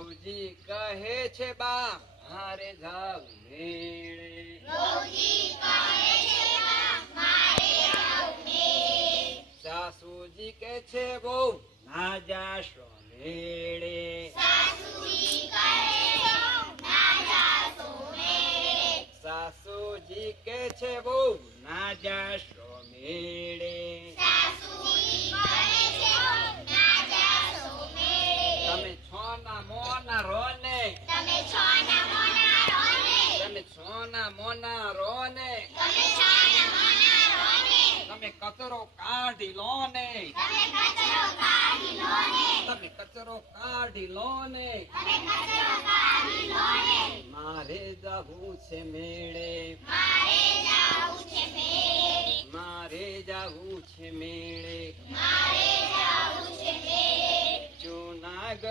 વહુજી કહે છે બા મારે જાવ મેળે સાસુજી કે છે બહુ ના જાશો મેળે સાસુજી કે છે બહુ ના જાશો મેળે તમે છોના મોના રોને તમે છોના મોના રોને તમે કચરો કાઢી લો ને તમે કચરો કાઢી લો ને મારે જાવું છે મેળે મારે જાવું છે મેળે જૂનાગઢ